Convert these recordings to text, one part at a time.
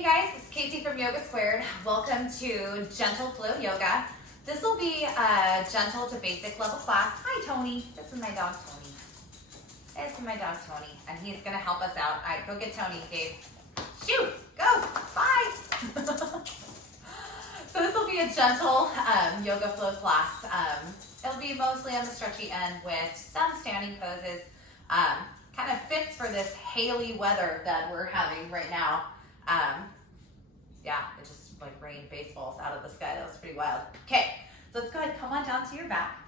Hey guys, it's Casey from Yoga Squared. Welcome to Gentle Flow Yoga. This will be a gentle to basic level class. Hi Tony, this is my dog Tony. This is my dog Tony, and he's gonna help us out. All right, go get Tony, Dave. Shoot, go, bye. So this will be a gentle yoga flow class. It'll be mostly on the stretchy end with some standing poses. Kind of fits for this haily weather that we're having right now. Yeah, it just like rained baseballs out of the sky. That was pretty wild. Okay, so let's go ahead and come on down to your back.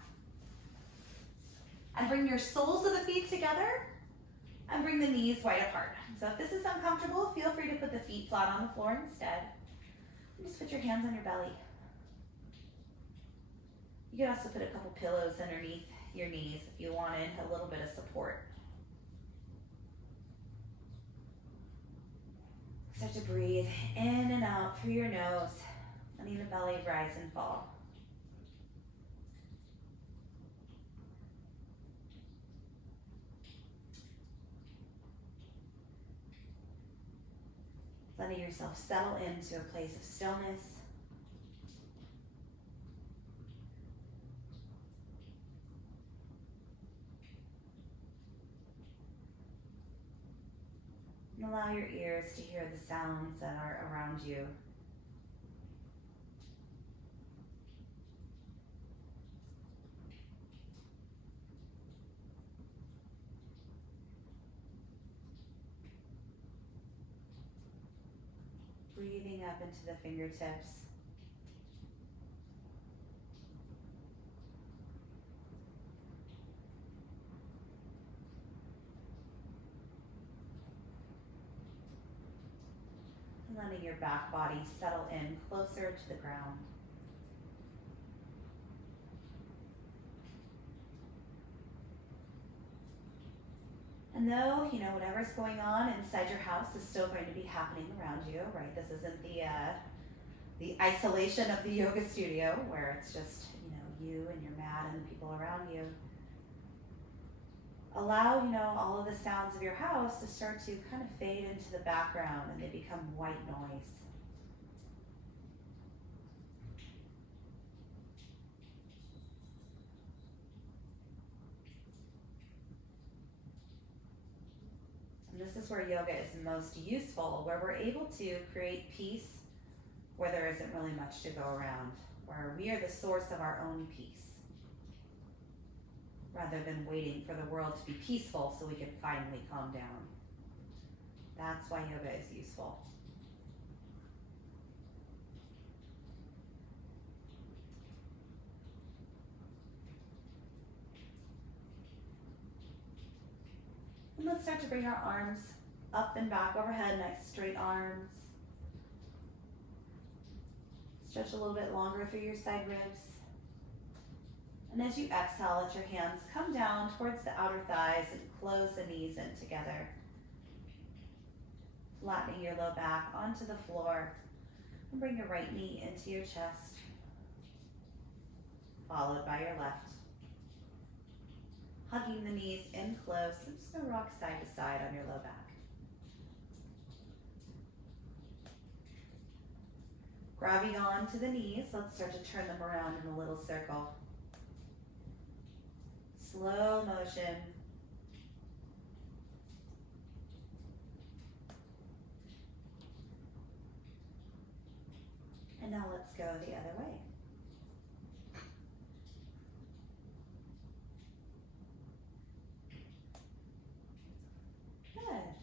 And bring your soles of the feet together and bring the knees wide apart. So if this is uncomfortable, feel free to put the feet flat on the floor instead. And just put your hands on your belly. You could also put a couple pillows underneath your knees if you wanted a little bit of support. Start to breathe in and out through your nose, letting the belly rise and fall. Letting yourself settle into a place of stillness. And allow your ears to hear the sounds that are around you. Breathing up into the fingertips. And letting your back body settle in closer to the ground. And though, whatever's going on inside your house is still going to be happening around you, right? This isn't the isolation of the yoga studio where it's just, you and your mat and the people around you. Allow, all of the sounds of your house to start to kind of fade into the background and they become white noise. And this is where yoga is most useful, where we're able to create peace where there isn't really much to go around, where we are the source of our own peace, rather than waiting for the world to be peaceful so we can finally calm down. That's why yoga is useful. And let's start to bring our arms up and back overhead, nice straight arms. Stretch a little bit longer through your side ribs. And as you exhale, let your hands come down towards the outer thighs and close the knees in together. Flattening your low back onto the floor. And bring your right knee into your chest, followed by your left. Hugging the knees in close. I'm just going to rock side to side on your low back. Grabbing on to the knees, let's start to turn them around in a little circle. Slow motion. And now let's go the other way. Good.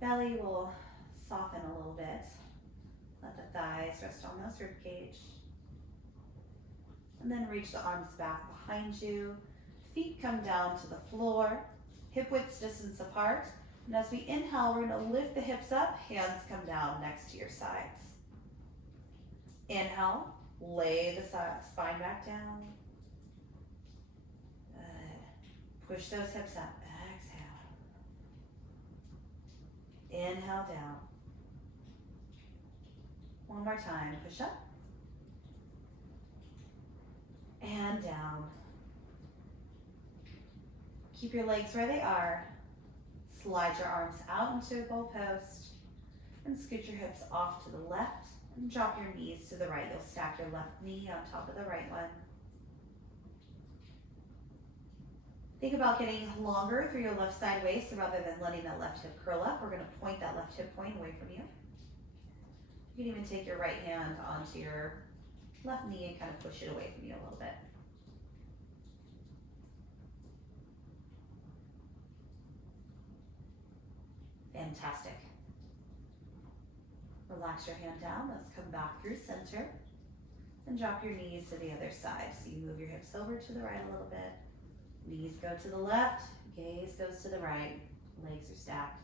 Belly will soften a little bit. Let the thighs rest on those rib cage. And then reach the arms back behind you. Feet come down to the floor, hip width distance apart. And as we inhale, we're going to lift the hips up, hands come down next to your sides. Inhale, lay the spine back down. Good. Push those hips up. Exhale. Inhale down. One more time, push up. And down. Keep your legs where they are. Slide your arms out into a goalpost. And scoot your hips off to the left and drop your knees to the right. You'll stack your left knee on top of the right one. Think about getting longer through your left side waist, so rather than letting that left hip curl up, we're gonna point that left hip point away from you. You can even take your right hand onto your left knee and kind of push it away from you a little bit. Fantastic. Relax your hand down. Let's come back through center and drop your knees to the other side. So you move your hips over to the right a little bit. Knees go to the left, gaze goes to the right, legs are stacked.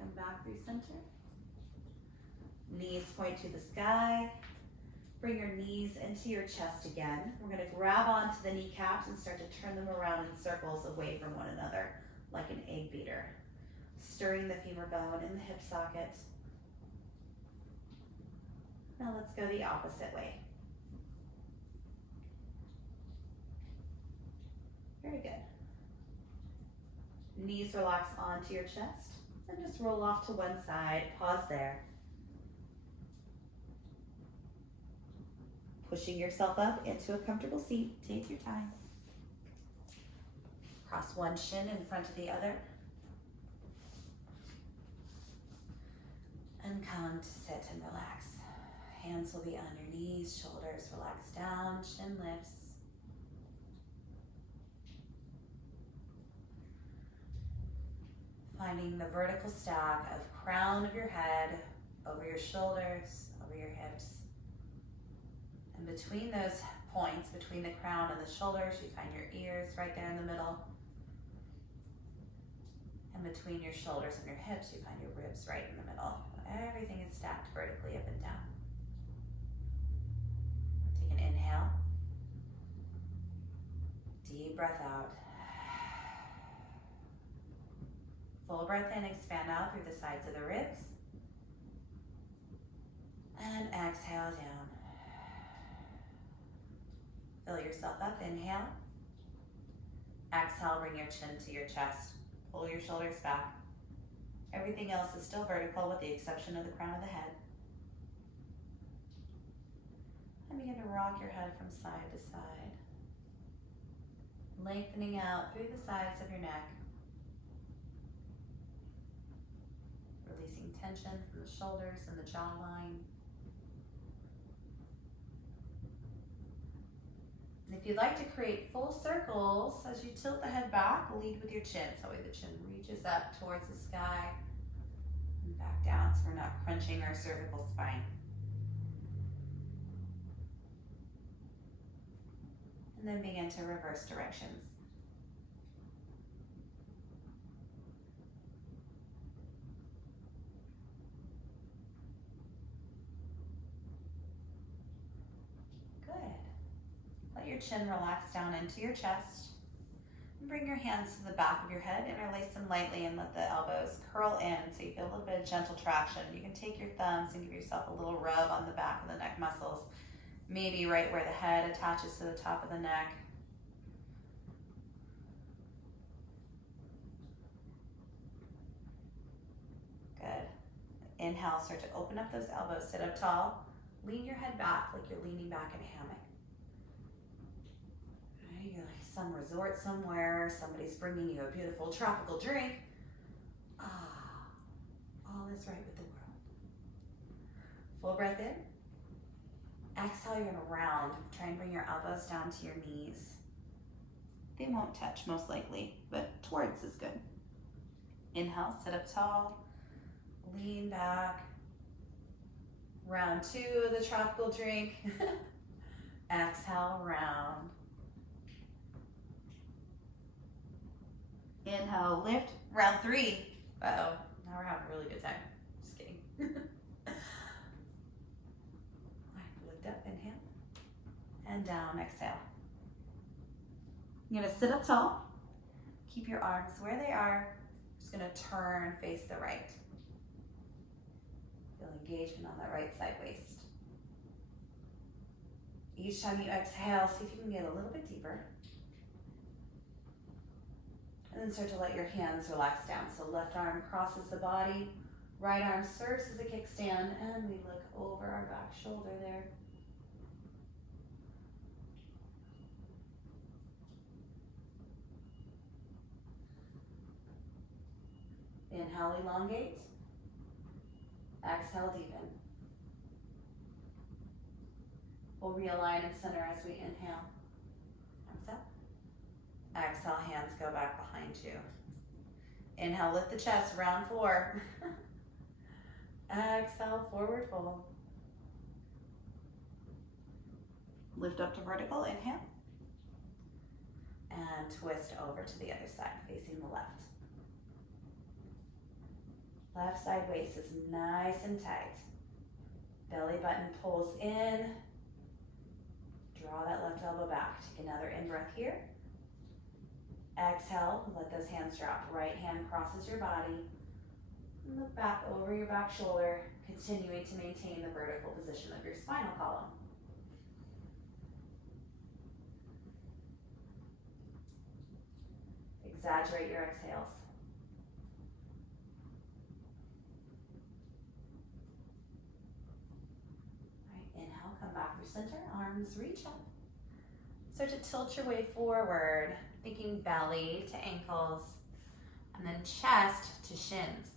Come back through center. Knees point to the sky. Bring your knees into your chest again. We're gonna grab onto the kneecaps and start to turn them around in circles away from one another, like an egg beater. Stirring the femur bone in the hip socket. Now let's go the opposite way. Very good. Knees relax onto your chest. And just roll off to one side, pause there. Pushing yourself up into a comfortable seat, take your time. Cross one shin in front of the other. And come to sit and relax. Hands will be on your knees, shoulders relax down, chin lifts. Finding the vertical stack of crown of your head, over your shoulders, over your hips. And between those points, between the crown and the shoulders, you find your ears right there in the middle. And between your shoulders and your hips, you find your ribs right in the middle. Everything is stacked vertically up and down. Take an inhale. Deep breath out. Full breath in, expand out through the sides of the ribs. And exhale down. Fill yourself up, inhale. Exhale, bring your chin to your chest. Pull your shoulders back. Everything else is still vertical with the exception of the crown of the head. And begin to rock your head from side to side. Lengthening out through the sides of your neck. Releasing tension from the shoulders and the jawline. And if you'd like to create full circles, as you tilt the head back, lead with your chin. So that way the chin reaches up towards the sky and back down so we're not crunching our cervical spine. And then begin to reverse directions. Let your chin relax down into your chest. And bring your hands to the back of your head, interlace them lightly and let the elbows curl in so you feel a little bit of gentle traction. You can take your thumbs and give yourself a little rub on the back of the neck muscles, maybe right where the head attaches to the top of the neck. Good. Inhale, start to open up those elbows, sit up tall. Lean your head back like you're leaning back in a hammock. You're like some resort somewhere, somebody's bringing you a beautiful tropical drink. Ah, all is right with the world. Full breath in. Exhale, you're gonna round. Try and bring your elbows down to your knees. They won't touch most likely, but towards is good. Inhale, sit up tall, lean back. Round two of the tropical drink. Exhale, round. Inhale, lift. Round three. Uh-oh, now we're having a really good time. Just kidding. All right, lift up, inhale. and down, exhale. You're gonna sit up tall. Keep your arms where they are. Just gonna turn, face the right. Feel engagement on that right side waist. Each time you exhale, see if you can get a little bit deeper. And then start to let your hands relax down. So left arm crosses the body, right arm serves as a kickstand, and we look over our back shoulder there. Inhale, elongate. Exhale, deepen. We'll realign and center as we inhale. Arms up. Exhale, hands go back behind you. Inhale, lift the chest, round 4. Exhale, forward fold. Lift up to vertical, inhale. And twist over to the other side, facing the left. Left side waist is nice and tight. Belly button pulls in. Draw that left elbow back. Take another in-breath here. Exhale, let those hands drop. Right hand crosses your body. Look back over your back shoulder, continuing to maintain the vertical position of your spinal column. Exaggerate your exhales. Inhale, come back through center, arms reach up. Start to tilt your way forward, thinking belly to ankles, and then chest to shins.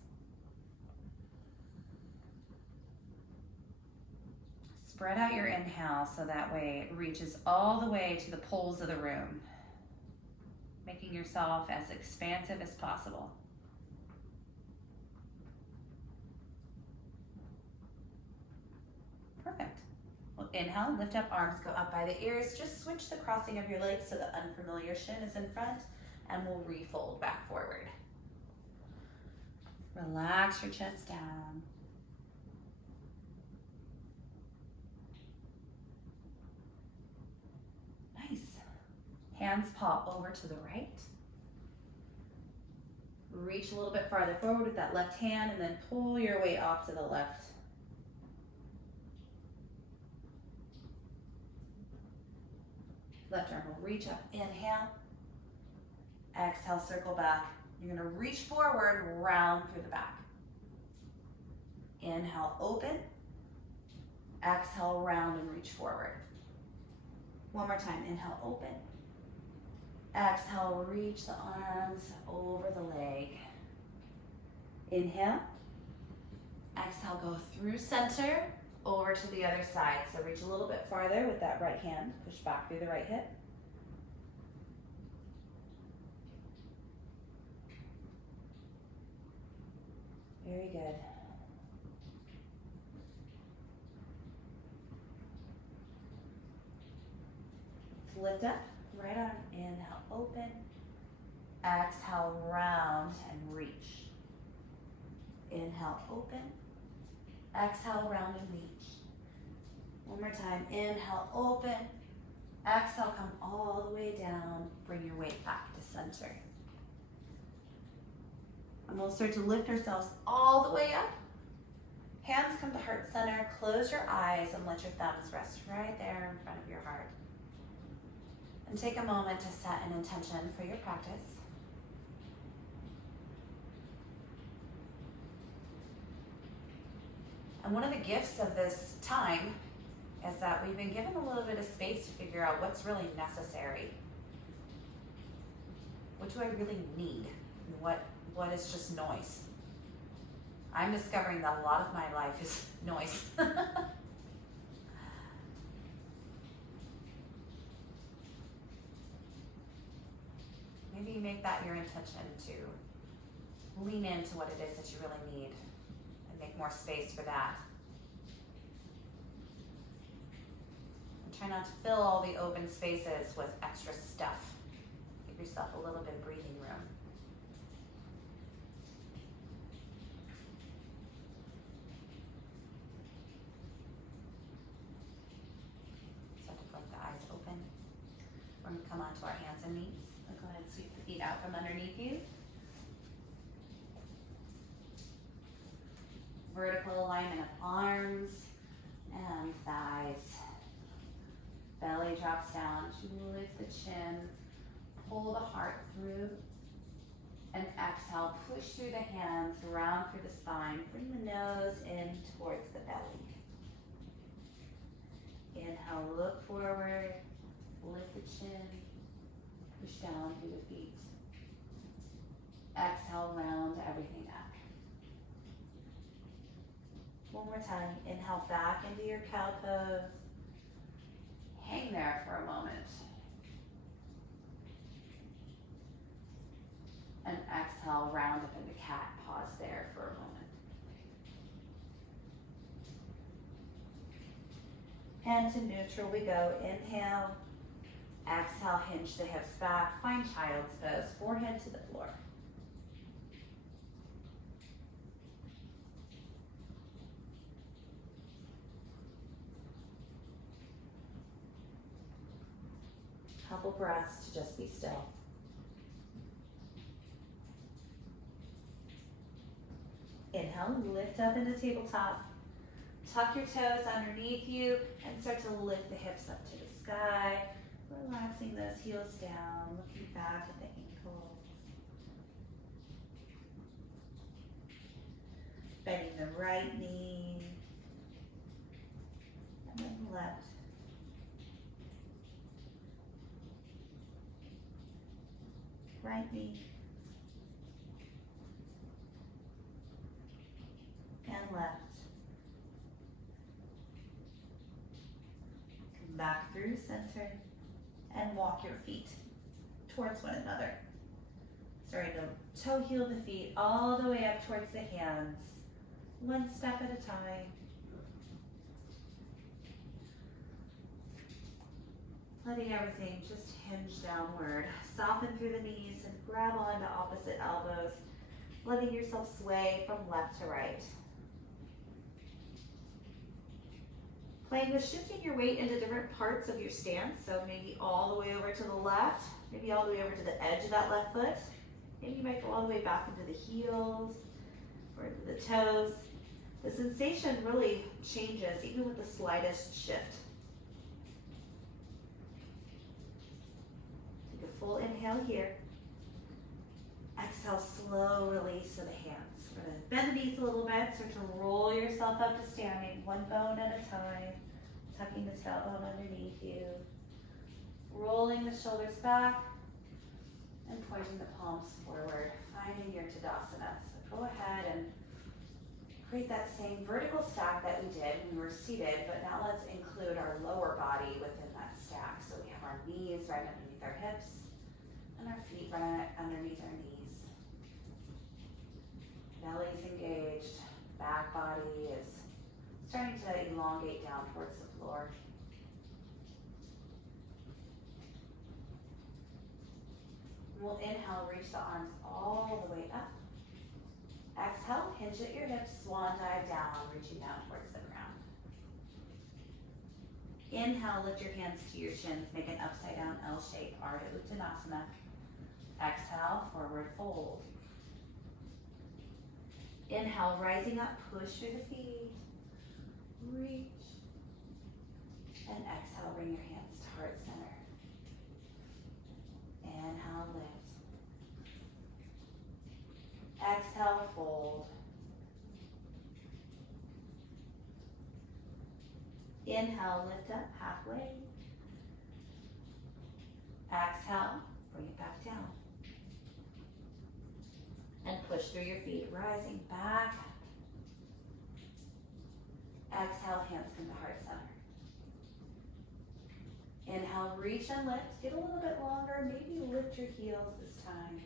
Spread out your inhale so that way it reaches all the way to the poles of the room, making yourself as expansive as possible. Perfect. Well, inhale, lift up, arms go up by the ears. Just switch the crossing of your legs so the unfamiliar shin is in front, and we'll refold back forward. Relax your chest down. Nice. Hands paw over to the right. Reach a little bit farther forward with that left hand, and then pull your weight off to the left. Left arm will reach up, inhale. Exhale, circle back. You're gonna reach forward, round through the back. Inhale, open. Exhale, round and reach forward. One more time, inhale, open. Exhale, reach the arms over the leg. Inhale. Exhale, go through center, over to the other side. So reach a little bit farther with that right hand. Push back through the right hip. Very good. Let's lift up, right arm, inhale, open. Exhale, round and reach. Inhale, open. Exhale, round and reach. One more time, inhale, open. Exhale, come all the way down. Bring your weight back to center. And we'll start to lift ourselves all the way up. Hands come to heart center. Close your eyes and let your thumbs rest right there in front of your heart. And take a moment to set an intention for your practice. And one of the gifts of this time is that we've been given a little bit of space to figure out what's really necessary. What do I really need? And what is just noise? I'm discovering that a lot of my life is noise. Maybe you make that your intention to lean into what it is that you really need and make more space for that. And try not to fill all the open spaces with extra stuff. Give yourself a little bit of breathing room. Start to blink the eyes come onto our hands and knees. We'll go ahead and sweep the feet out from underneath you. Vertical alignment of arms and thighs. Belly drops down as you lift the chin, pull the heart through, and exhale, push through the hands, round through the spine, bring the nose in towards the belly. Inhale, look forward, lift the chin, push down through the feet. Exhale, round everything back. One more time, inhale back into your cow pose. Hang there for a moment. And exhale, round up into cat. Pause there for a moment. And to neutral we go. Inhale, exhale, hinge the hips back. Find child's pose, forehead to the floor. Couple breaths to just be still. Inhale, lift up into tabletop. Tuck your toes underneath you and start to lift the hips up to the sky. Relaxing those heels down, looking back at the ankles. Bending the right knee and then the left. Right knee and left. Come back through center and walk your feet towards one another. Starting to toe heel the feet all the way up towards the hands, one step at a time. Letting everything just hinge downward. Soften through the knees and grab onto opposite elbows. Letting yourself sway from left to right. Playing with shifting your weight into different parts of your stance. So maybe all the way over to the left. Maybe all the way over to the edge of that left foot. Maybe you might go all the way back into the heels or into the toes. The sensation really changes even with the slightest shift. Full inhale here. Exhale, slow release of the hands. We're going to bend the knees a little bit. Start to roll yourself up to standing, one bone at a time. Tucking the tailbone underneath you. Rolling the shoulders back and pointing the palms forward. Finding your Tadasana. So go ahead and create that same vertical stack that we did when we were seated, but now let's include our lower body within that stack. So we have our knees right underneath our hips. And our feet right underneath our knees. Belly's engaged. Back body is starting to elongate down towards the floor. We'll inhale, reach the arms all the way up. Exhale, hinge at your hips, swan dive down, reaching down towards the ground. Inhale, lift your hands to your shins, make an upside down L shape, Ardha Uttanasana. Exhale, forward fold. Inhale, rising up, push through the feet. Reach. And exhale, bring your hands to heart center. Inhale, lift. Exhale, fold. Inhale, lift up halfway. Exhale, bring it back down. And push through your feet, rising back. Exhale, hands come to heart center. Inhale, reach and lift. Get a little bit longer. Maybe lift your heels this time.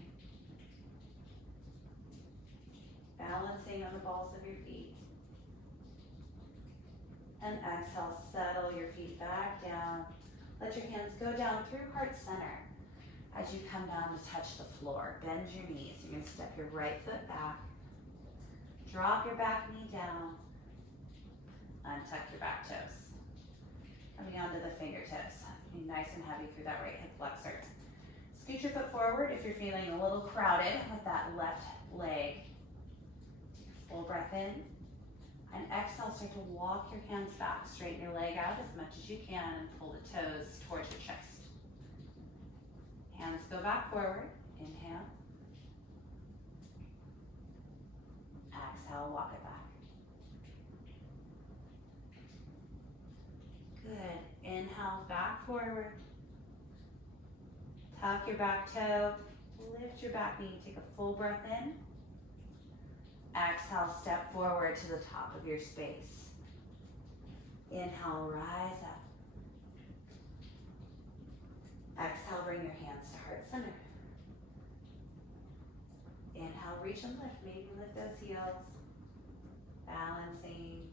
Balancing on the balls of your feet. And exhale, settle your feet back down. Let your hands go down through heart center. As you come down to touch the floor, bend your knees. You're going to step your right foot back. Drop your back knee down. Untuck your back toes. Coming onto the fingertips. Be nice and heavy through that right hip flexor. Scoot your foot forward if you're feeling a little crowded with that left leg. Full breath in. And exhale, start to walk your hands back. Straighten your leg out as much as you can and pull the toes towards your chest. Hands go back forward. Inhale. Exhale, walk it back. Good. Inhale, back forward. Tuck your back toe. Lift your back knee. Take a full breath in. Exhale, step forward to the top of your space. Inhale, rise up. Exhale, bring your hands to heart center. Inhale, reach and lift. Maybe lift those heels. Balancing.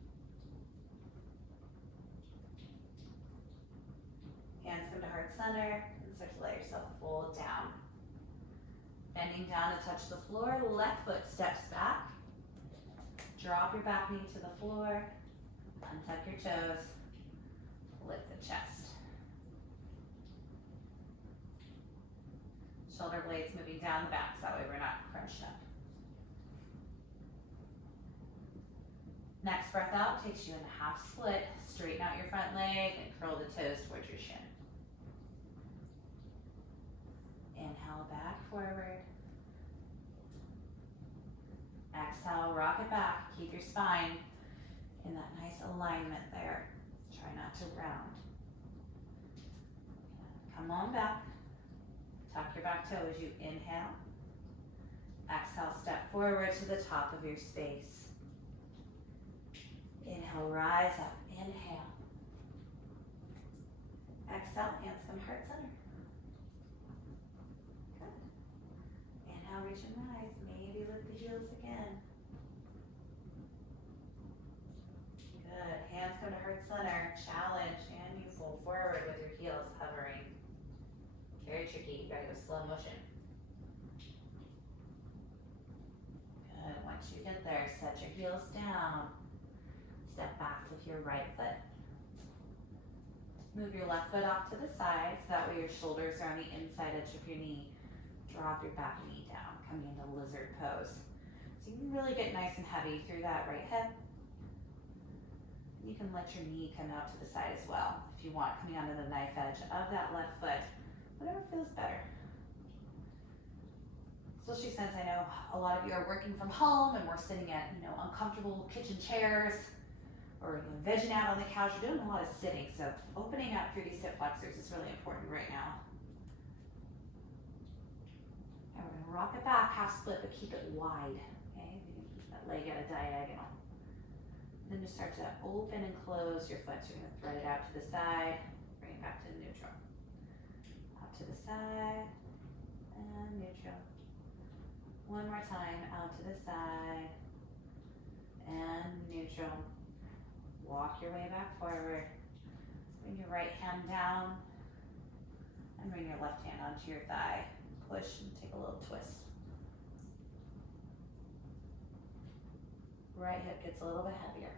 Hands come to heart center and start to let yourself fold down. Bending down to touch the floor, left foot steps back. Drop your back knee to the floor. Untuck your toes. Lift the chest. Shoulder blades moving down the back so that way we're not crunched up. Next breath out takes you in a half split. Straighten out your front leg and curl the toes towards your shin. Inhale, back forward. Exhale, rock it back. Keep your spine in that nice alignment there. Try not to round. Come on back. Tuck your back toe as you inhale. Exhale, step forward to the top of your space. Inhale, rise up. Inhale. Exhale, hands come heart center. Good. Inhale, reach and rise. Maybe lift the heels again. Good. Hands come to heart center. Challenge, and you fold forward with your heels hovering. Very tricky. You gotta go slow motion. Good. Once you get there, set your heels down. Step back with your right foot. Move your left foot off to the side so that way your shoulders are on the inside edge of your knee. Drop your back knee down, coming into lizard pose. So you can really get nice and heavy through that right hip. You can let your knee come out to the side as well if you want, coming onto the knife edge of that left foot. Whatever feels better. Especially since I know a lot of you are working from home and we're sitting at, uncomfortable kitchen chairs or vegging out on the couch. You're doing a lot of sitting, so opening up through these hip flexors is really important right now. And we're gonna rock it back, half split, but keep it wide, okay? You can keep that leg at a diagonal. Then just start to open and close your foot. So you're gonna thread it out to the side, bring it back to neutral. Out to the side, and neutral. One more time, out to the side, and neutral. Walk your way back forward. Bring your right hand down, and bring your left hand onto your thigh. Push and take a little twist. Right hip gets a little bit heavier.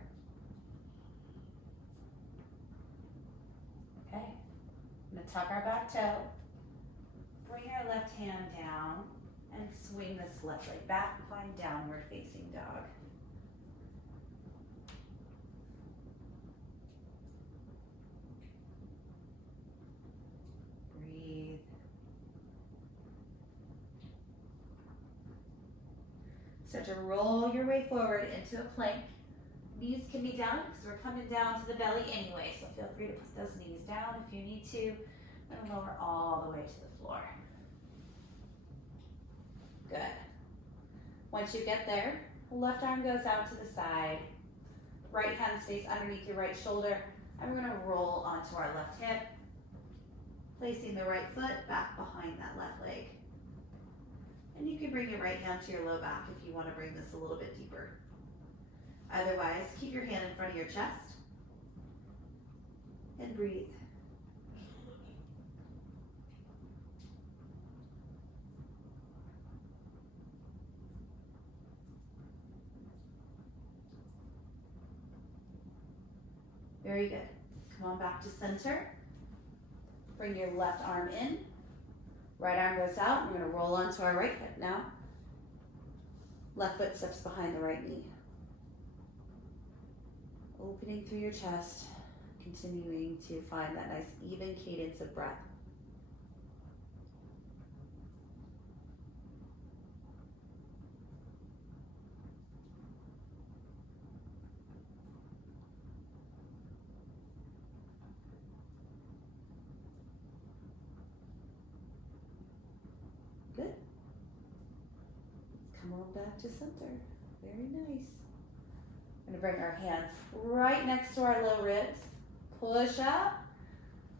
Okay, I'm gonna tuck our back toe. Bring our left hand down and swing this left leg back and find downward facing dog. Breathe. Start to roll your way forward into a plank. Knees can be down because we're coming down to the belly anyway, so feel free to put those knees down if you need to, and lower all the way to the floor. Good. Once you get there, left arm goes out to the side, right hand stays underneath your right shoulder, and we're gonna roll onto our left hip, placing the right foot back behind that left leg. And you can bring your right hand to your low back if you want to bring this a little bit deeper. Otherwise, keep your hand in front of your chest and breathe. Very good. Come on back to center. Bring your left arm in. Right arm goes out. We're going to roll onto our right hip now. Left foot steps behind the right knee. Opening through your chest, continuing to find that nice even cadence of breath. Good. Let's come on back to center. Very nice. We're going to bring our hands right next to our low ribs. Push up,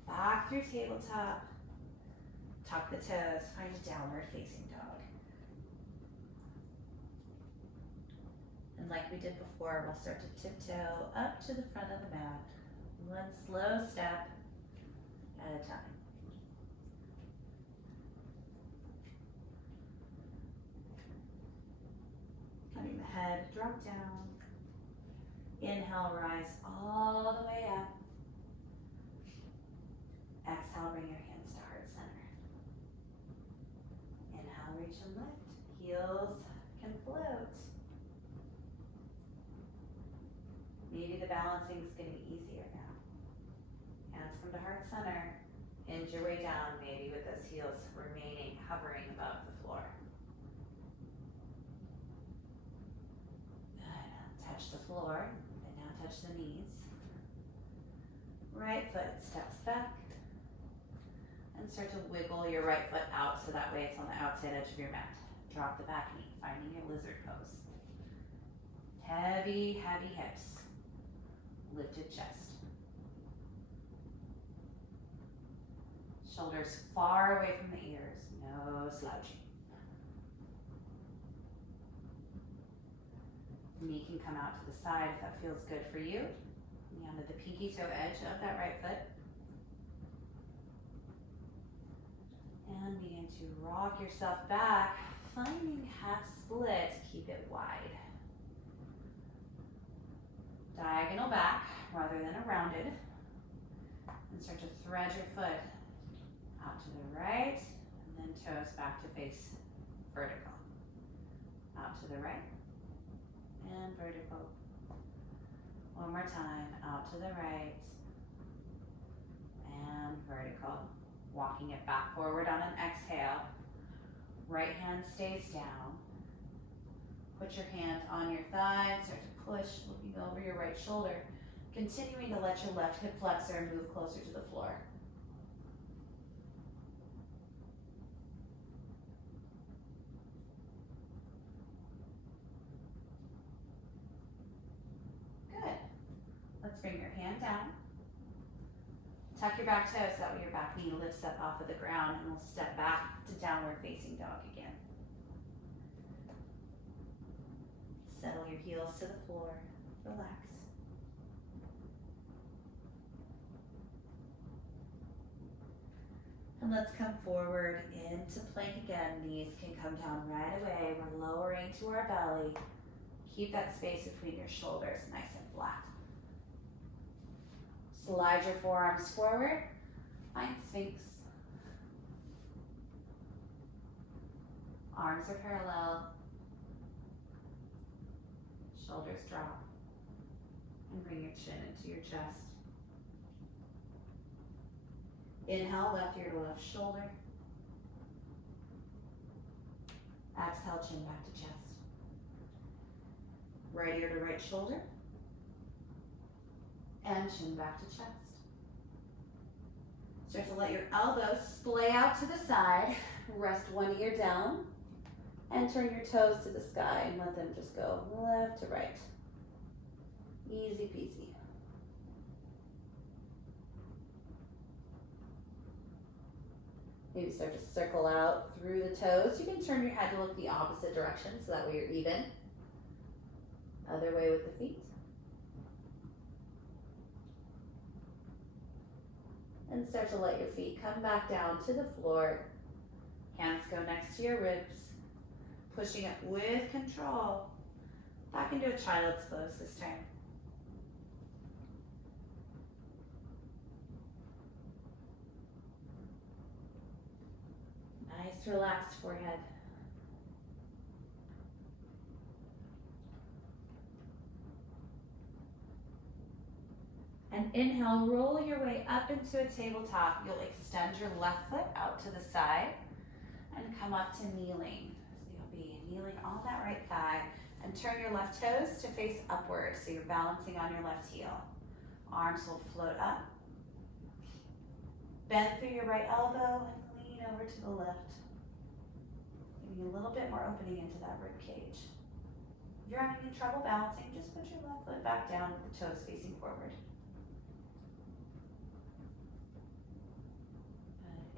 back through tabletop. Tuck the toes, find a downward facing dog. And like we did before, we'll start to tiptoe up to the front of the mat. One slow step at a time. Letting the head drop down. Inhale, rise all the way up. Exhale, bring your hands to heart center. Inhale, reach and lift. Heels can float. Maybe the balancing is getting easier now. Hands come to heart center. Hinge your way down, maybe with those heels remaining hovering above the floor. Good. Touch the floor. Touch the knees. Right foot steps back. And start to wiggle your right foot out so that way it's on the outside edge of your mat. Drop the back knee, finding your lizard pose. Heavy, heavy hips. Lifted chest. Shoulders far away from the ears. No slouching. Knee can come out to the side if that feels good for you. Knee onto the pinky toe edge of that right foot. And begin to rock yourself back, finding half split, keep it wide. Diagonal back rather than a rounded. And start to thread your foot out to the right, and then toes back to face vertical. Out to the right. And vertical. One more time, out to the right and vertical. Walking it back forward on an exhale. Right hand stays down. Put your hand on your thigh and start to push, looking over your right shoulder. Continuing to let your left hip flexor move closer to the floor. Let's bring your hand down. Tuck your back toe so that way your back knee lifts up off of the ground, and we'll step back to downward facing dog again. Settle your heels to the floor. Relax. And let's come forward into plank again. Knees can come down right away. We're lowering to our belly. Keep that space between your shoulders nice and flat. Slide your forearms forward. Find Sphinx. Arms are parallel. Shoulders drop. And bring your chin into your chest. Inhale, left ear to left shoulder. Exhale, chin back to chest. Right ear to right shoulder. And chin back to chest. Start to let your elbows splay out to the side. Rest one ear down. And turn your toes to the sky and let them just go left to right. Easy peasy. Maybe start to circle out through the toes. You can turn your head to look the opposite direction so that way you're even. Other way with the feet. And start to let your feet come back down to the floor. Hands go next to your ribs. Pushing up with control. Back into a child's pose this time. Nice relaxed forehead. And inhale, roll your way up into a tabletop. You'll extend your left foot out to the side and come up to kneeling. So you'll be kneeling on that right thigh and turn your left toes to face upward. So you're balancing on your left heel. Arms will float up. Bend through your right elbow and lean over to the left. Giving you a little bit more opening into that rib cage. If you're having any trouble balancing, just put your left foot back down with the toes facing forward.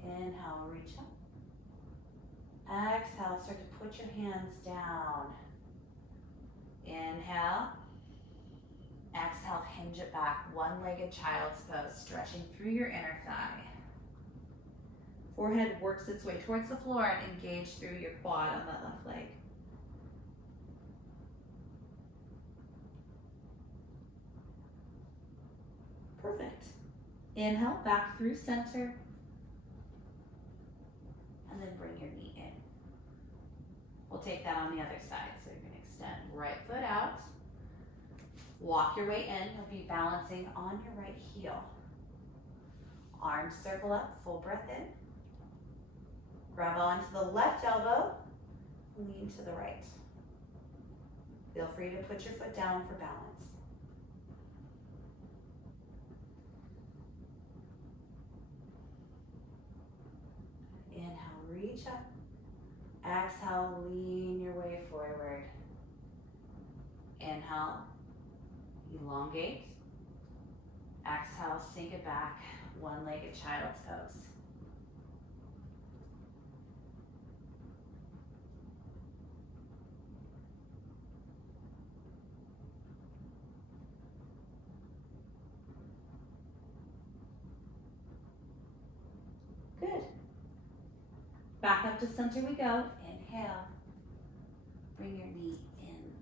Inhale, reach up. Exhale, start to put your hands down. Inhale. Exhale, hinge it back. One-legged child's pose, stretching through your inner thigh. Forehead works its way towards the floor and engage through your quad on that left leg. Perfect. Inhale, back through center. And then bring your knee in. We'll take that on the other side. So you're going to extend right foot out. Walk your way in. You'll be balancing on your right heel. Arms circle up, full breath in. Grab onto the left elbow, lean to the right. Feel free to put your foot down for balance. Inhale, reach up. Exhale, lean your way forward. Inhale, elongate. Exhale, sink it back, one-legged child's pose. Good. Back up to center we go. Inhale. Bring your knee in.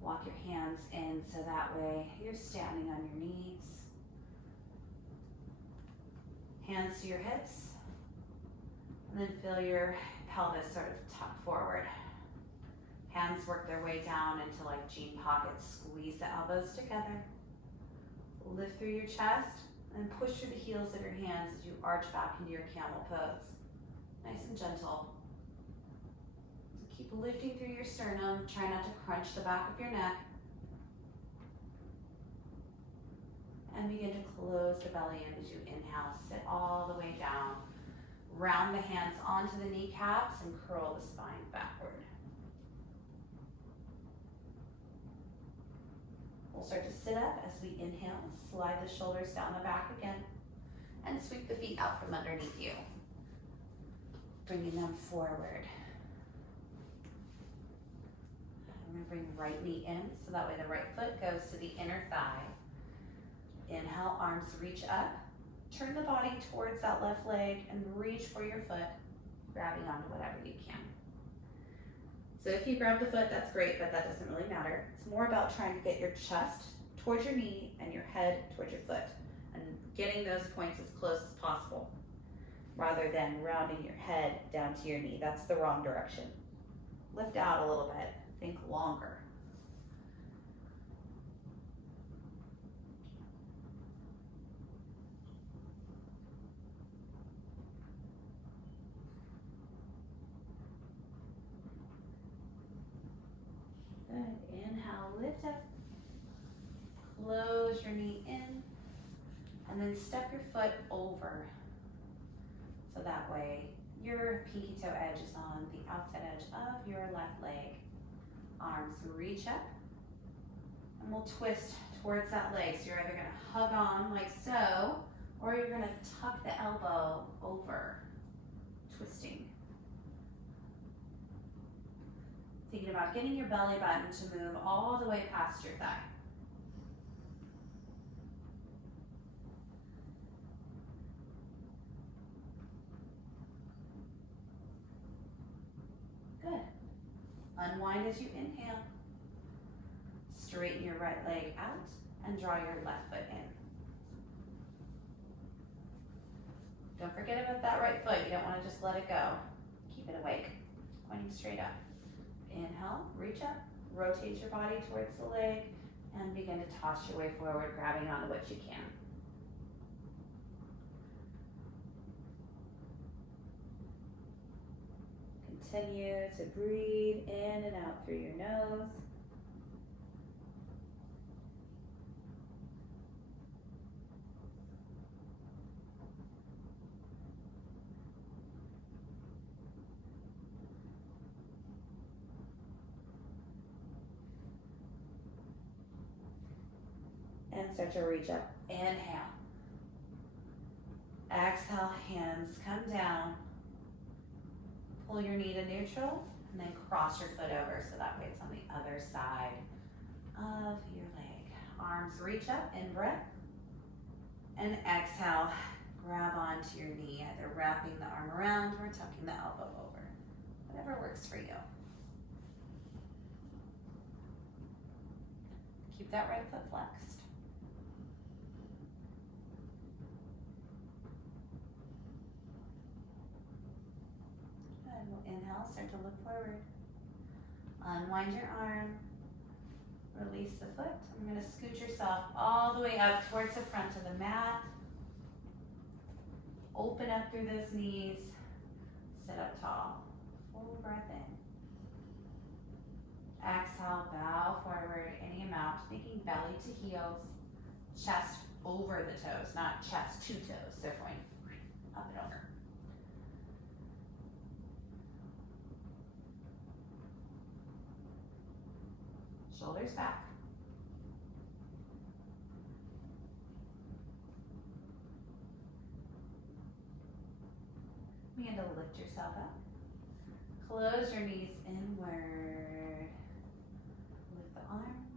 Walk your hands in so that way you're standing on your knees. Hands to your hips. And then feel your pelvis sort of tuck forward. Hands work their way down into like jean pockets. Squeeze the elbows together. Lift through your chest and push through the heels of your hands as you arch back into your camel pose. Nice and gentle. So keep lifting through your sternum. Try not to crunch the back of your neck. And begin to close the belly in as you inhale. Sit all the way down. Round the hands onto the kneecaps and curl the spine backward. We'll start to sit up as we inhale. Slide the shoulders down the back again. And sweep the feet out from underneath you. Bringing them forward. I'm going to bring right knee in so that way the right foot goes to the inner thigh. Inhale, arms reach up. Turn the body towards that left leg and reach for your foot, grabbing onto whatever you can. So if you grab the foot, that's great, but that doesn't really matter. It's more about trying to get your chest towards your knee and your head towards your foot and getting those points as close as possible rather than rounding your head down to your knee. That's the wrong direction. Lift out a little bit, think longer. Good. Inhale, lift up. Close your knee in. And then step your foot over. So that way your pinky toe edge is on the outside edge of your left leg. Arms reach up. And we'll twist towards that leg. So you're either going to hug on like so, or you're going to tuck the elbow over, twisting. Thinking about getting your belly button to move all the way past your thigh. Good. Unwind as you inhale. Straighten your right leg out and draw your left foot in. Don't forget about that right foot. You don't want to just let it go. Keep it awake, pointing straight up. Inhale, reach up, rotate your body towards the leg, and begin to toss your way forward, grabbing onto what you can. Continue to breathe in and out through your nose. And start to reach up. Inhale. Exhale, hands come down. Pull your knee to neutral and then cross your foot over so that way it's on the other side of your leg. Arms reach up, in breath. And exhale, grab onto your knee, either wrapping the arm around or tucking the elbow over. Whatever works for you. Keep that right foot flexed. And we'll inhale, start to look forward. Unwind your arm. Release the foot. I'm going to scoot yourself all the way up towards the front of the mat. Open up through those knees. Sit up tall. Full breath in. Exhale, bow forward any amount, thinking belly to heels, chest over the toes, not chest to toes. They're going up and over. Shoulders back. Begin to lift yourself up. Close your knees inward. Lift the arms.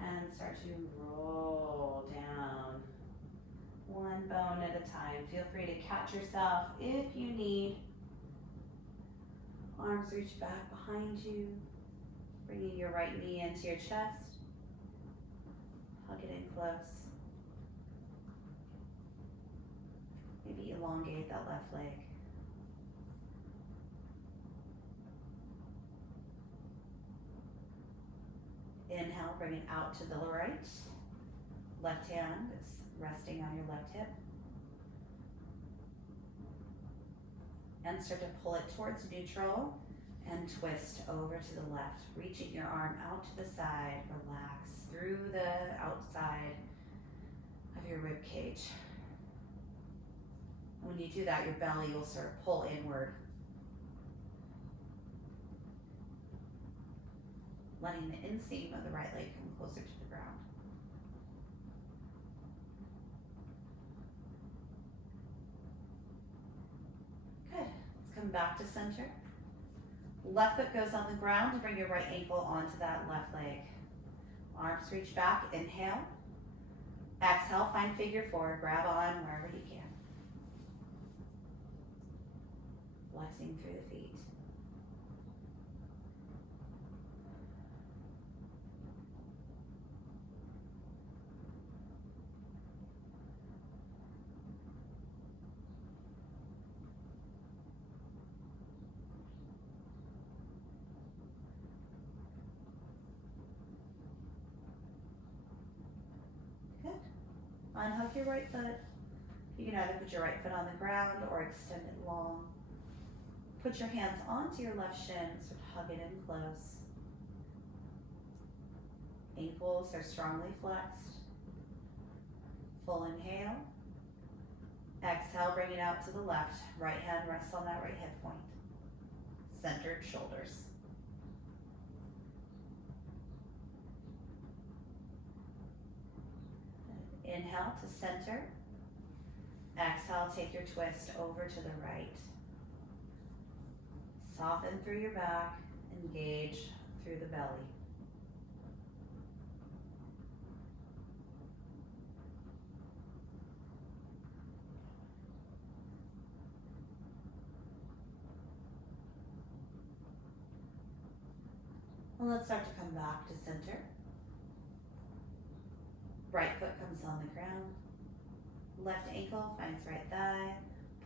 And start to roll down. One bone at a time. Feel free to catch yourself if you need. Arms reach back behind you. Bringing your right knee into your chest. Hug it in close. Maybe elongate that left leg. Inhale, bring it out to the right. Left hand is resting on your left hip. And start to pull it towards neutral and twist over to the left. Reaching your arm out to the side. Relax through the outside of your rib cage. When you do that, your belly will sort of pull inward. Letting the inseam of the right leg come closer to the ground. Good. Let's come back to center. Left foot goes on the ground. Bring your right ankle onto that left leg. Arms reach back. Inhale. Exhale, find figure four. Grab on wherever you can. Flexing through the feet. Good. Unhook your right foot. You can either put your right foot on the ground or extend it long. Put your hands onto your left shin, so hug it in close. Ankles are strongly flexed. Full inhale. Exhale, bring it out to the left. Right hand rests on that right hip point. Centered shoulders. Inhale to center. Exhale, take your twist over to the right. Soften through your back, engage through the belly. And let's start to come back to center. Right foot comes on the ground. Left ankle finds right thigh.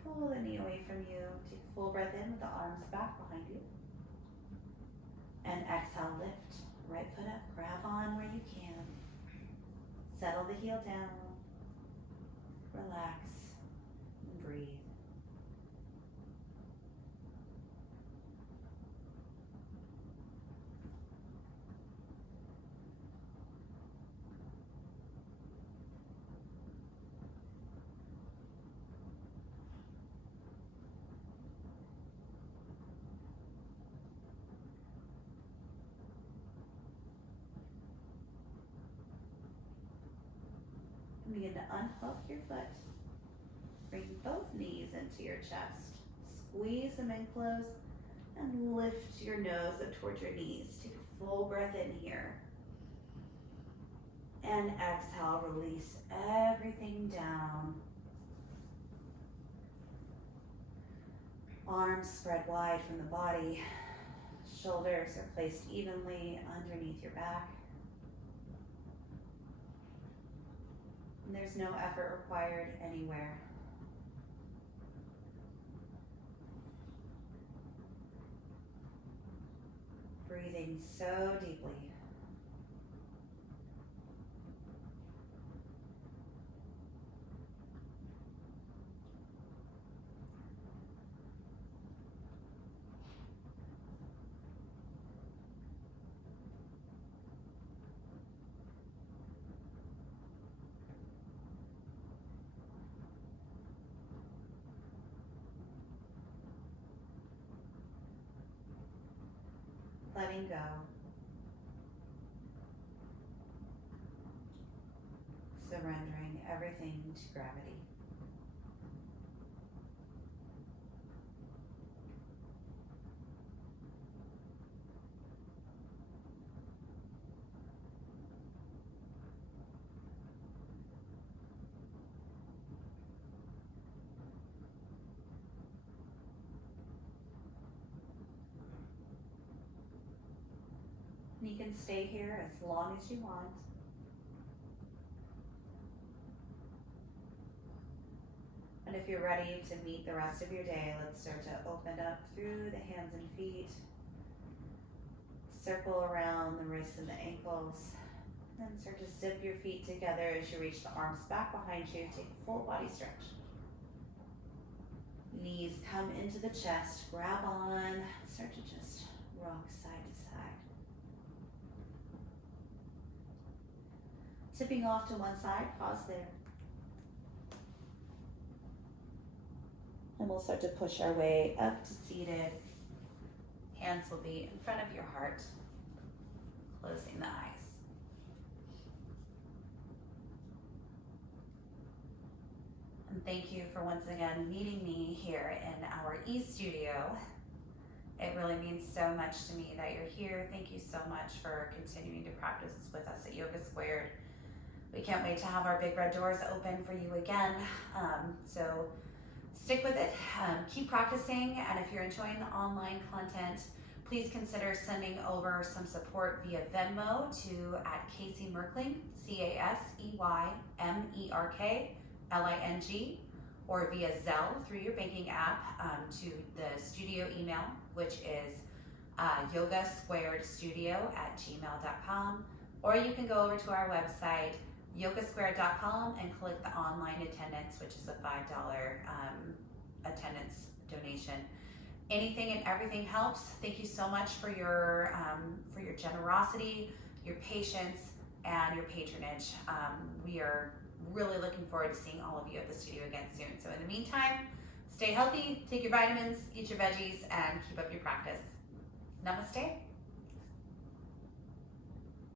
Pull the knee away from you. Take a full breath in with the arms back behind you. And exhale, lift. Right foot up, grab on where you can. Settle the heel down. Relax and breathe. And begin to unhook your foot. Bring both knees into your chest. Squeeze them in close and lift your nose up towards your knees. Take a full breath in here. And exhale, release everything down. Arms spread wide from the body. Shoulders are placed evenly underneath your back. And there's no effort required anywhere. Breathing so deeply. Letting go. Surrendering everything to gravity. And you can stay here as long as you want. And if you're ready to meet the rest of your day, let's start to open up through the hands and feet. Circle around the wrists and the ankles. Then start to zip your feet together as you reach the arms back behind you. Take a full body stretch. Knees come into the chest, grab on, start to just rock side to side. Tipping off to one side, pause there. And we'll start to push our way up to seated. Hands will be in front of your heart, closing the eyes. And thank you for once again meeting me here in our e-studio. It really means so much to me that you're here. Thank you so much for continuing to practice with us at Yoga Squared. We can't wait to have our big red doors open for you again. So stick with it, keep practicing, and if you're enjoying the online content, please consider sending over some support via Venmo to @CaseyMerkling, CaseyMerkling, or via Zelle through your banking app to the studio email, which is yogasquaredstudio@gmail.com, or you can go over to our website, yogasquared.com, and click the online attendance, which is a $5 attendance donation. Anything and everything helps. Thank you so much for your generosity, your patience, and your patronage. We are really looking forward to seeing all of you at the studio again soon. So in the meantime, stay healthy, take your vitamins, eat your veggies, and keep up your practice. Namaste.